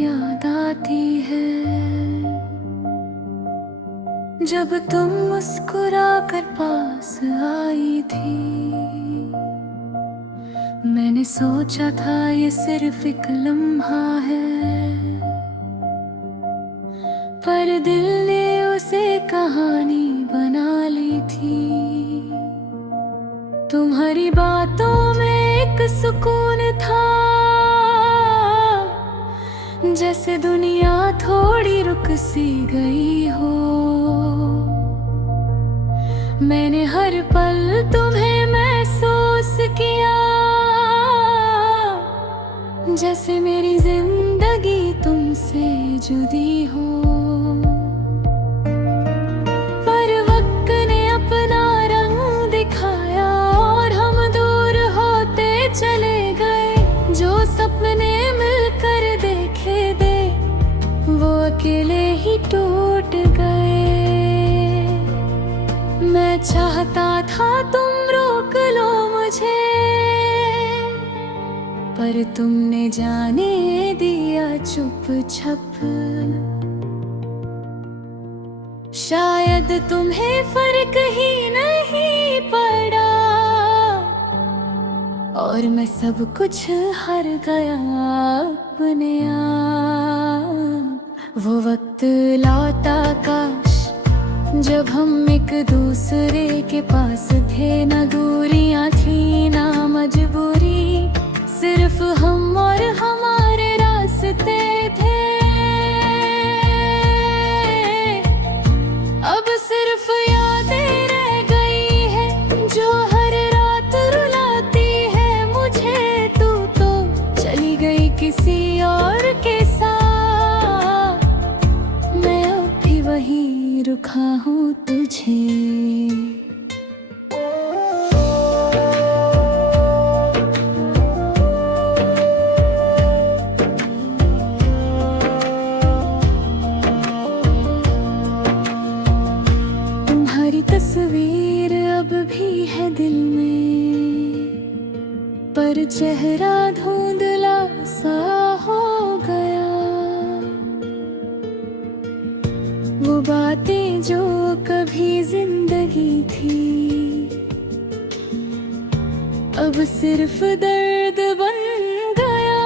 याद आती है जब तुम मुस्कुरा कर पास आई थी। मैंने सोचा था ये सिर्फ एक लम्हा है, पर दिल ने उसे कहानी बना ली थी। तुम्हारी बातों में एक सुकून था, जैसे दुनिया थोड़ी रुक सी गई हो। मैंने हर पल तुम्हें महसूस किया, जैसे मेरी जिंदगी तुमसे जुदी हो। पर वक्त ने अपना रंग दिखाया और हम दूर होते चले गए। जो सपने मिलकर देखे थे वो अकेले ही टूट गए। मैं चाहता था तुम रोक लो मुझे, पर तुमने जाने दिया चुप-चाप। शायद तुम्हें फर्क ही नहीं पड़ा और मैं सब कुछ हार गया अपने आप। वो वक्त लौटा काश जब हम एक दूसरे के पास थे। ना दूरियां थी ना मजबूरी, सिर्फ हम और हमारे रास्ते थे। अब सिर्फ यादें रह गई है जो हर रात रुलाती है मुझे। तू तो चली गई किसी और के साथ, मैं अब भी वहीं रुका हूँ तुझे। तस्वीर अब भी है दिल में, पर चेहरा धुंधला सा हो गया। वो बातें जो कभी जिंदगी थी अब सिर्फ दर्द बन गया।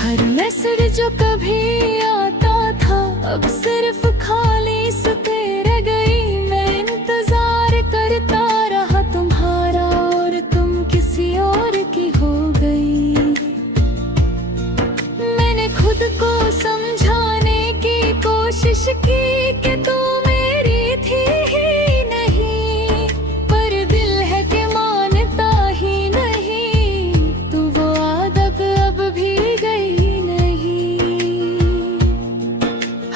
हर मैसेज जो कभी आता था अब सिर्फ खाली सुते रह गई। मैं इंतजार करता रहा तुम्हारा और तुम किसी और की हो गई। मैंने खुद को समझाने की कोशिश की कि तू मेरी थी ही नहीं, पर दिल है कि मानता ही नहीं। तू वो आदत अब भी गई नहीं।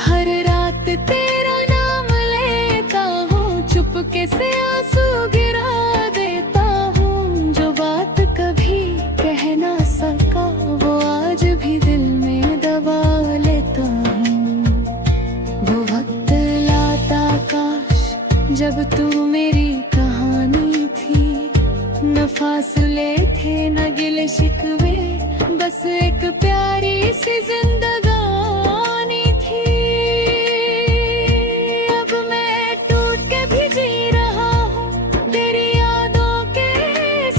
हर रात तेरा नाम लेता हूँ, चुपके से आंसू गिरा देता हूँ। जो बात कभी कह ना सका वो आज भी दिल में दबा लेता हूँ। वो वक्त लाता काश जब तू मेरी कहानी थी। न फासले थे न गिले शिकवे, बस एक प्यारी सी जिंदगानी थी। अब मैं टूट के भी जी रहा हूँ तेरी यादों के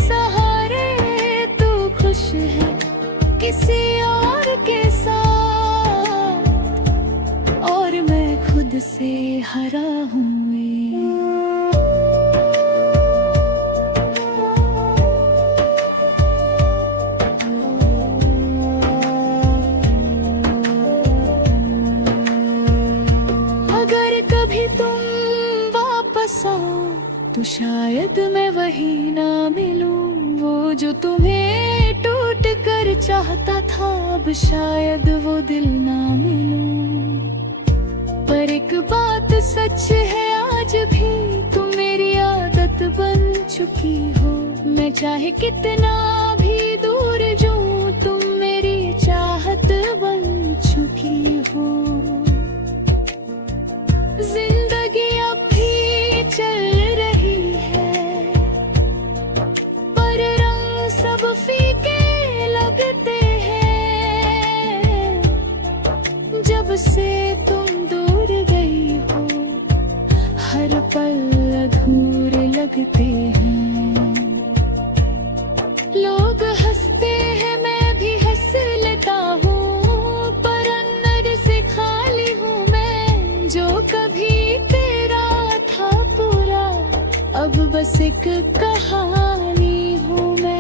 सहारे। तू खुश है किसी और के साथ और मैं खुद से हरा हूँ। कभी तुम वापस आओ तो शायद मैं वही ना मिलूं। वो जो तुम्हें टूट कर चाहता था अब शायद वो दिल ना मिलूं। पर एक बात सच है आज भी तुम मेरी आदत बन चुकी हो। मैं चाहे कितना भी दूर जाऊं तुम मेरी चाहत बन चुकी हो। जिंदगी अब भी चल रही है पर रंग सब फीके लगते हैं। से तुम दूर गई हो, हर पल अधूरे लगते हैं। लोग हंसते हैं, मैं भी हंस लेता हूँ, पर अंदर से खाली हूँ मैं। जो कभी तेरा था पूरा, अब बस एक कहानी हूँ मैं।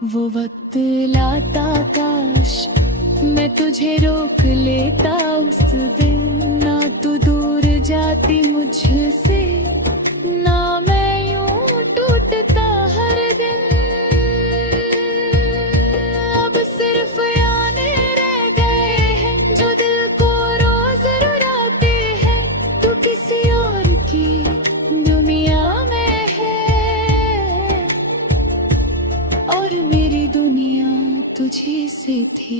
वो वक्त लाता काश मैं तुझे रोक लेता उस दिन, ना तू दूर जाती मुझसे, ना मैं यूं टूटता हर दिन। अब सिर्फ यादें रह गए हैं जो दिल को रोज रुलाते हैं। तू किसी और की दुनिया में है और मेरी दुनिया तुझी से थी।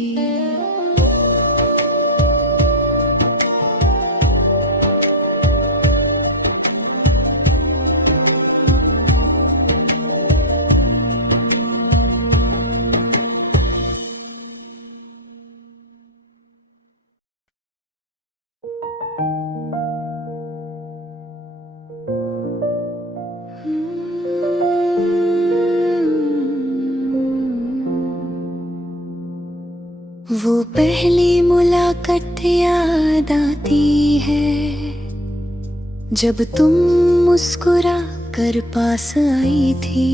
वो पहली मुलाकात याद आती है, जब तुम मुस्कुरा कर पास आई थी।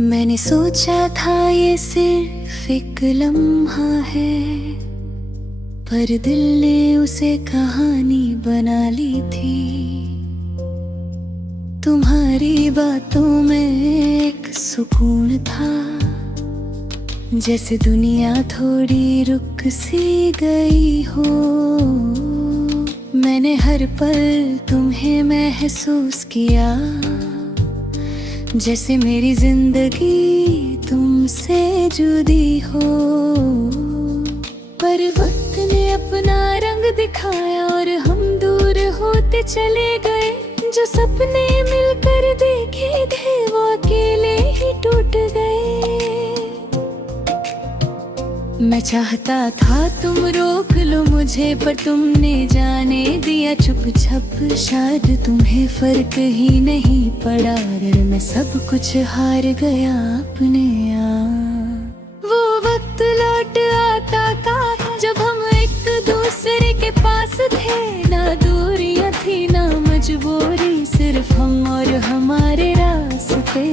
मैंने सोचा था ये सिर्फ एक लम्हा है, पर दिल ने उसे कहानी बना ली थी। तुम्हारी बातों में एक सुकून था, जैसे दुनिया थोड़ी रुक सी गई हो। मैंने हर पल तुम्हें महसूस किया, जैसे मेरी जिंदगी तुमसे जुड़ी हो। पर वक्त ने अपना रंग दिखाया और हम दूर होते चले गए। जो सपने मिलकर देखे थे वो अकेले ही टूट गए। मैं चाहता था तुम रोक लो मुझे, पर तुमने जाने दिया चुपचाप। शायद तुम्हें फर्क ही नहीं पड़ा अगर मैं सब कुछ हार गया अपने आप। वो वक्त लौट आता था जब हम एक दूसरे के पास थे, ना दूरियां थी ना मजबूरी, सिर्फ हम और हमारे रास्ते।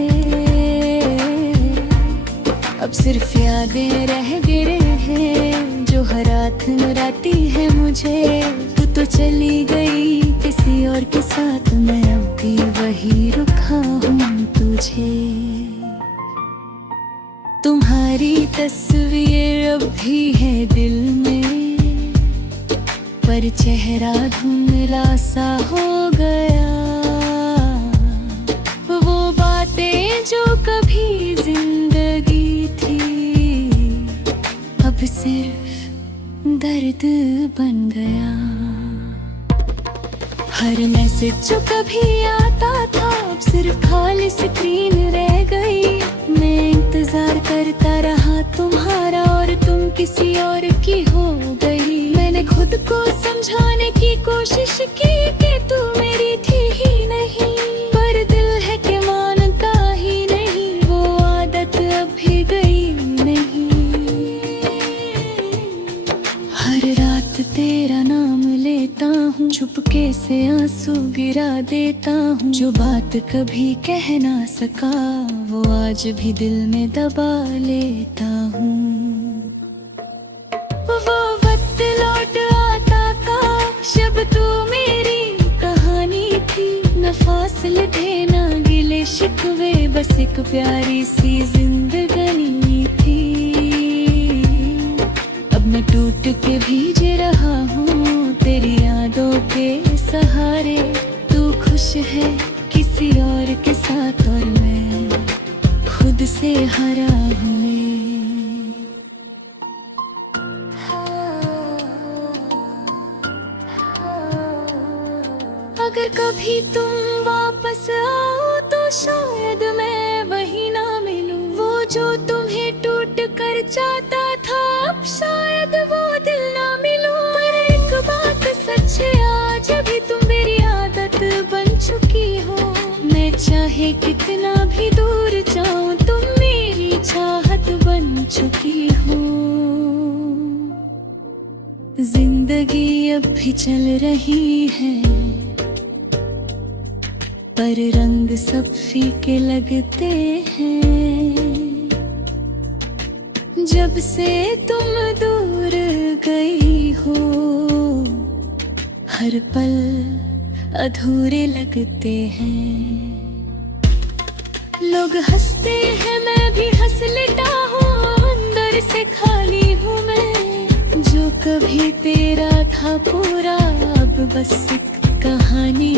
अब सिर्फ यादें रह गए हैं जो हर रात रुलाती है मुझे। तू तो चली गई किसी और के साथ, मैं अब भी वही रुका हूँ तुझे। तुम्हारी तस्वीर अब भी है दिल में, पर चेहरा धुंधला सा हो गया। वो बातें जो कभी जिंदगी अब सिर्फ दर्द बन गया। हर मैसेज जो कभी आता था अब सिर्फ खाली स्क्रीन रह गई। मैं इंतजार करता रहा तुम्हारा और तुम किसी और की हो गई। मैंने खुद को समझाने की कोशिश की कि तू मेरी थी ही नहीं, पर दिल है कि मानता ही नहीं। वो आदत अब भी गई नहीं। हर रात तेरा नाम लेता हूँ, चुपके से आंसू गिरा देता हूँ। जो बात कभी कह ना सका वो आज भी दिल में दबा लेता हूँ। वो वक्त लौट आता काश अब तू मेरी कहानी थी। न फासले थे ना गिले शिकवे, बस एक प्यारी सी जिंदगानी थी। अब मैं टूट के भीज रहा हूँ तेरी यादों के सहारे। तू खुश है किसी और के साथ और मैं खुद से हरा हुए। अगर कभी तुम वापस आओ तो शायद मैं वही ना मिलूं। वो जो तुम्हें टूट कर मैं कितना भी दूर जाऊं तुम मेरी चाहत बन चुकी हो। जिंदगी अब भी चल रही है पर रंग सब फीके लगते हैं। जब से तुम दूर गई हो हर पल अधूरे लगते हैं। लोग हंसते हैं मैं भी हंस लेता हूँ, अंदर से खाली हूँ मैं। जो कभी तेरा था पूरा अब बस एक कहानी